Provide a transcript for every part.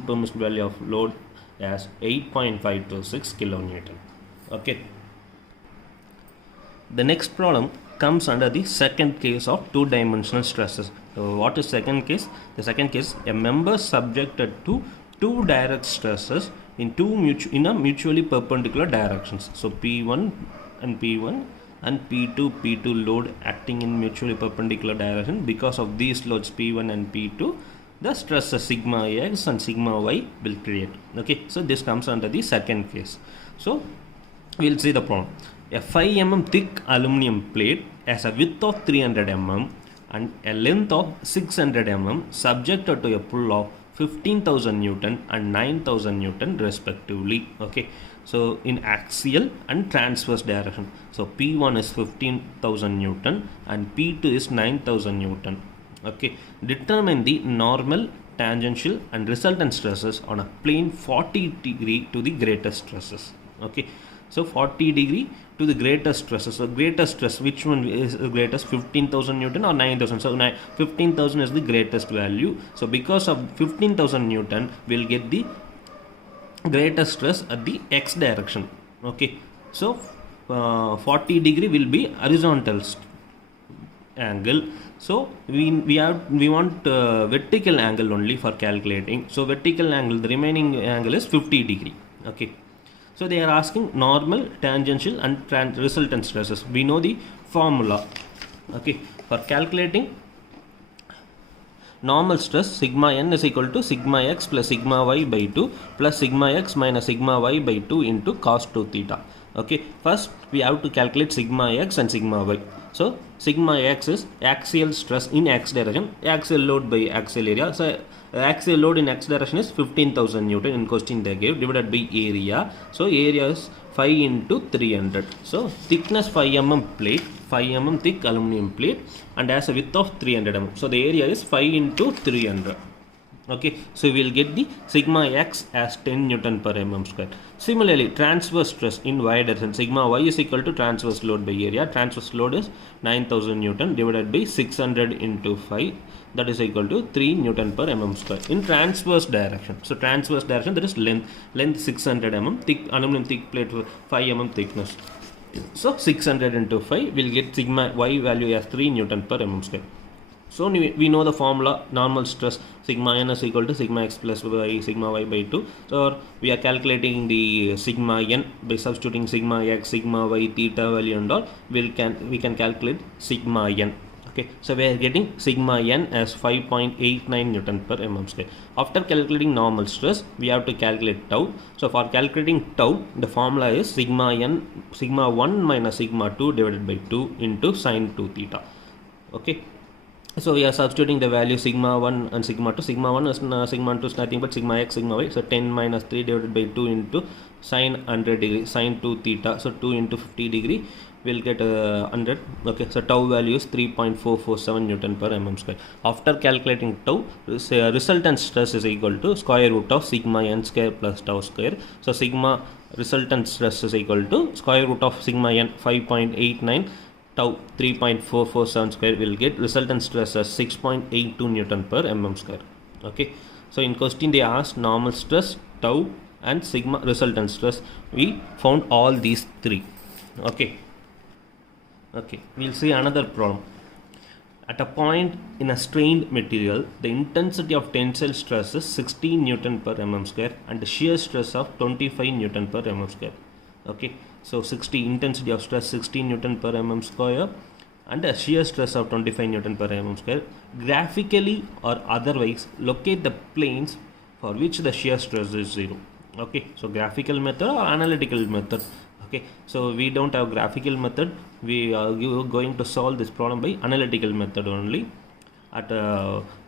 permissible value of load as 8.526 kilonewton. Okay. The next problem comes under the second case of two-dimensional stresses. So what is second case? The second case, a member subjected to two direct stresses in a mutually perpendicular directions. So P1 and P1 and P2 load acting in mutually perpendicular direction. Because of these loads P1 and P2, the stresses sigma x and sigma y will create. Okay, so this comes under the second case. So we'll see the problem. A 5 mm thick aluminum plate has a width of 300 mm and a length of 600 mm subjected to a pull of 15,000 Newton and 9,000 Newton respectively. Okay, so in axial and transverse direction. So P1 is 15,000 Newton and P2 is 9,000 Newton. Okay, determine the normal, tangential and resultant stresses on a plane 40 degree to the greatest stresses. Okay, so 40 degree to the greatest stresses. So greatest stress, which one is the greatest, 15,000 Newton or 9,000? So 15,000 is the greatest value. So because of 15,000 Newton, we'll get the greatest stress at the x direction. Okay, so 40 degree will be horizontal angle. So we want vertical angle only for calculating. So vertical angle, the remaining angle is 50 degree. Okay, so they are asking normal, tangential and resultant stresses. We know the formula. Okay, for calculating normal stress, sigma n is equal to sigma x plus sigma y by 2 plus sigma x minus sigma y by 2 into cos 2 theta. Okay, first we have to calculate sigma x and sigma y. So sigma x is axial stress in x direction, axial load by axial area. So axial load in x direction is 15,000 Newton in question they gave, divided by area. So area is 5 into 300. So thickness 5 mm plate, 5 mm thick aluminum plate and has a width of 300 mm. So the area is 5 into 300. Okay, so we will get the sigma x as 10 Newton per mm square. Similarly, transverse stress in y direction, sigma y is equal to transverse load by area. Transverse load is 9,000 Newton divided by 600 into 5, that is equal to 3 Newton per mm square in transverse direction. So transverse direction, that is length 600 mm, thick aluminum thick plate 5 mm thickness. So 600 into 5 will get sigma y value as 3 Newton per mm square. So we know the formula, normal stress sigma n is equal to sigma x plus y sigma y by 2. So we are calculating the sigma n by substituting sigma x, sigma y, theta value and all. We can calculate sigma n. Okay, so we are getting sigma n as 5.89 Newton per mm square. After calculating normal stress, we have to calculate tau. So for calculating tau, the formula is sigma n, sigma 1 minus sigma 2 divided by 2 into sine 2 theta. Okay. So we are substituting the value sigma 1 and sigma 2. Sigma 1 is sigma 2 is nothing but sigma x, sigma y. So 10 minus 3 divided by 2 into sine 100 degree, sine 2 theta. So 2 into 50 degree will get 100. Okay, so tau value is 3.447 Newton per mm square. After calculating tau, resultant stress is equal to square root of sigma n square plus tau square. So sigma resultant stress is equal to square root of sigma n 5.89 tau 3.447 square will get resultant stress as 6.82 Newton per mm square. Okay, so in question they asked normal stress, tau and sigma resultant stress. We found all these three. Okay, we'll see another problem. At a point in a strained material, the intensity of tensile stress is 16 Newton per mm square and the shear stress of 25 Newton per mm square. Okay, so intensity of stress 16 Newton per mm square and a shear stress of 25 Newton per mm square. Graphically or otherwise, locate the planes for which the shear stress is 0. Okay, so graphical method or analytical method. Okay, so we don't have graphical method. We are going to solve this problem by analytical method only. At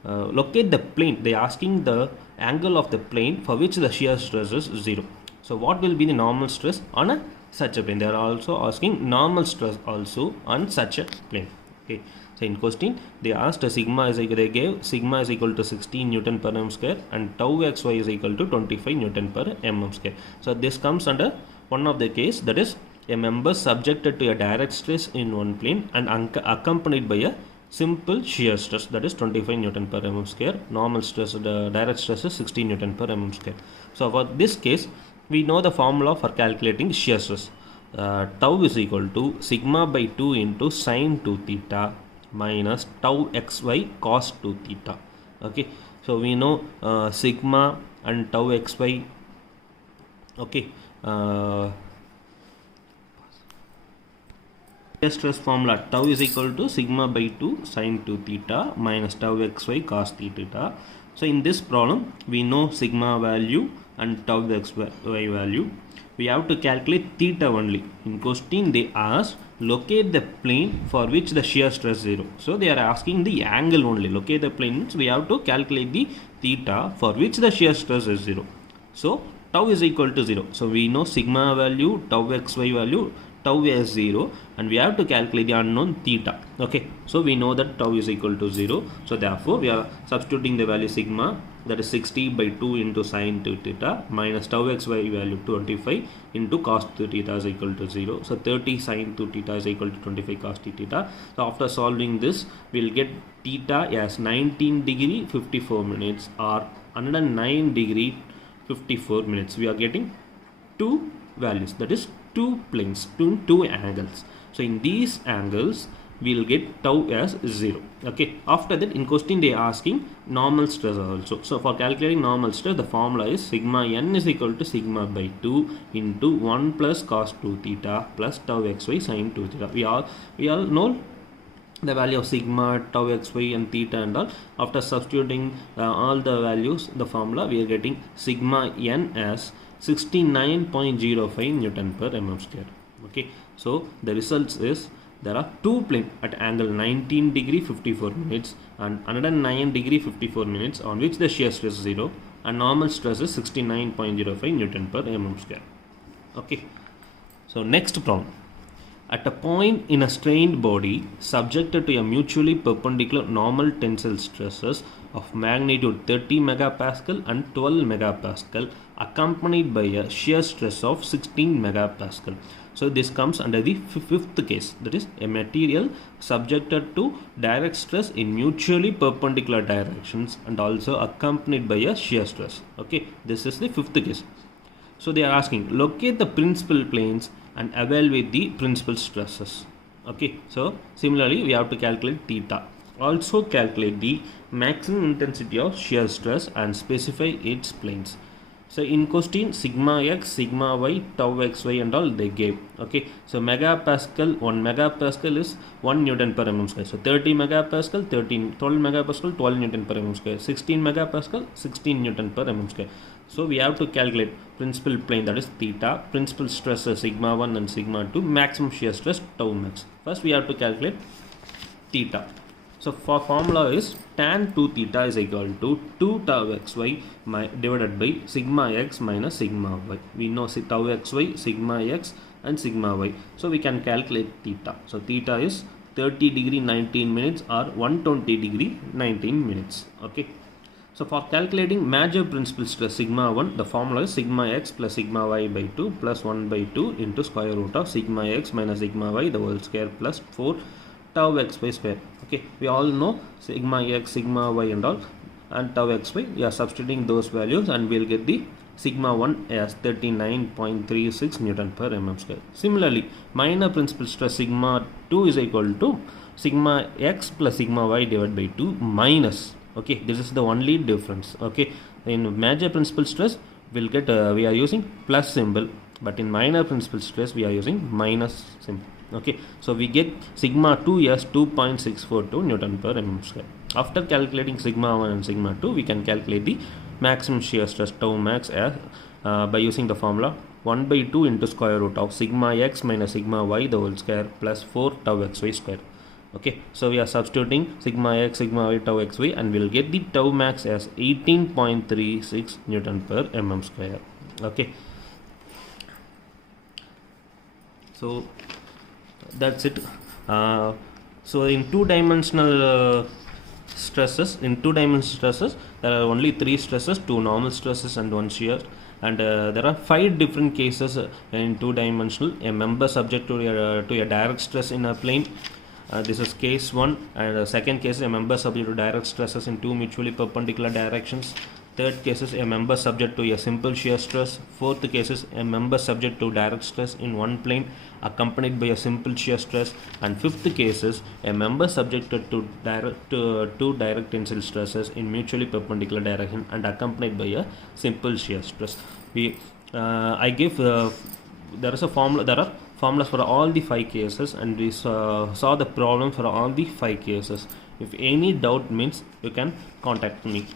locate the plane, they are asking the angle of the plane for which the shear stress is 0. So what will be the normal stress on such a plane? They are also asking normal stress also on such a plane. Okay, so in question they asked they gave sigma is equal to 16 Newton per mm square and tau xy is equal to 25 Newton per mm square. So this comes under one of the case, that is a member subjected to a direct stress in one plane and accompanied by a simple shear stress, that is 25 Newton per mm square. Normal stress, the direct stress is 60 Newton per mm square. So for this case, we know the formula for calculating shear stress. Tau is equal to sigma by 2 into sine 2 theta minus tau xy cos 2 theta. Okay, so we know sigma and tau xy. Okay, stress formula, tau is equal to sigma by 2 sine 2 theta minus tau xy cos theta. So in this problem, we know sigma value and tau xy value. We have to calculate theta only. In question, they ask locate the plane for which the shear stress 0. So they are asking the angle only. Locate the plane means we have to calculate the theta for which the shear stress is 0. So tau is equal to 0. So we know sigma value, tau xy value, tau is 0, and we have to calculate the unknown theta. Okay, so we know that tau is equal to 0. So therefore we are substituting the value sigma, that is 60 by 2 into sine 2 theta minus tau xy value 25 into cos 2 theta is equal to 0. So 30 sine 2 theta is equal to 25 cos 2 theta. So after solving this, we will get theta as 19 degree 54 minutes or 109 degree 54 minutes. We are getting two values, that is two planes, two angles. So in these angles, we will get tau as 0. Okay, after that in question they are asking normal stress also. So for calculating normal stress, the formula is sigma n is equal to sigma by 2 into 1 plus cos 2 theta plus tau xy sin 2 theta. We all know the value of sigma, tau xy and theta and all. After substituting all the values, the formula, we are getting sigma n as 69.05 Newton per mm square. Okay, so the results is there are two planes at angle 19 degree 54 minutes and 109 degree 54 minutes on which the shear stress is 0 and normal stress is 69.05 Newton per mm square. Okay, so next problem. At a point in a strained body subjected to a mutually perpendicular normal tensile stresses of magnitude 30 megapascal and 12 megapascal accompanied by a shear stress of 16 megapascal. So this comes under the fifth case, that is a material subjected to direct stress in mutually perpendicular directions and also accompanied by a shear stress. Okay, this is the fifth case. So they are asking locate the principal planes and evaluate the principal stresses. Okay, so similarly we have to calculate theta. Also calculate the maximum intensity of shear stress and specify its planes. So in question, sigma x, sigma y, tau xy and all they gave. Okay, so megapascal, 1 megapascal is 1 Newton per mm square. So 30 megapascal, 12 megapascal, 12 Newton per mm square. 16 megapascal, 16 Newton per mm square. So we have to calculate principal plane, that is theta, principal stress is sigma 1 and sigma 2, maximum shear stress tau max. First we have to calculate theta. So for formula is tan 2 theta is equal to 2 tau xy divided by sigma x minus sigma y. We know tau xy, sigma x and sigma y. So we can calculate theta. So theta is 30 degree 19 minutes or 120 degree 19 minutes. Okay. So for calculating major principal stress sigma 1, the formula is sigma x plus sigma y by 2 plus 1 by 2 into square root of sigma x minus sigma y the whole square plus 4 tau xy square. Okay, we all know sigma x, sigma y and all and tau xy. We are substituting those values and we will get the sigma 1 as 39.36 Newton per mm square. Similarly, minor principal stress sigma 2 is equal to sigma x plus sigma y divided by 2 minus. Okay, this is the only difference. Okay, in major principal stress we'll get we are using plus symbol, but in minor principal stress we are using minus symbol. Okay, so we get sigma 2 as 2.642 Newton per mm square. After calculating sigma 1 and sigma 2, we can calculate the maximum shear stress tau max as by using the formula 1 by 2 into square root of sigma x minus sigma y the whole square plus 4 tau xy square. Okay, so we are substituting sigma x, sigma y, tau xy and we will get the tau max as 18.36 Newton per mm square. Okay, so that's it. So in two-dimensional stresses, there are only 3 stresses, 2 normal stresses and 1 shear, and there are 5 different cases in two-dimensional. A member subject to a direct stress in a plane, This is case 1, and second case is a member subject to direct stresses in two mutually perpendicular directions. Third case is a member subject to a simple shear stress. Fourth case is a member subject to direct stress in one plane accompanied by a simple shear stress. And fifth case is a member subjected to two direct tensile stresses in mutually perpendicular direction and accompanied by a simple shear stress. I give there are formulas for all the 5 cases, and we saw the problem for all the 5 cases. If any doubt means, you can contact me.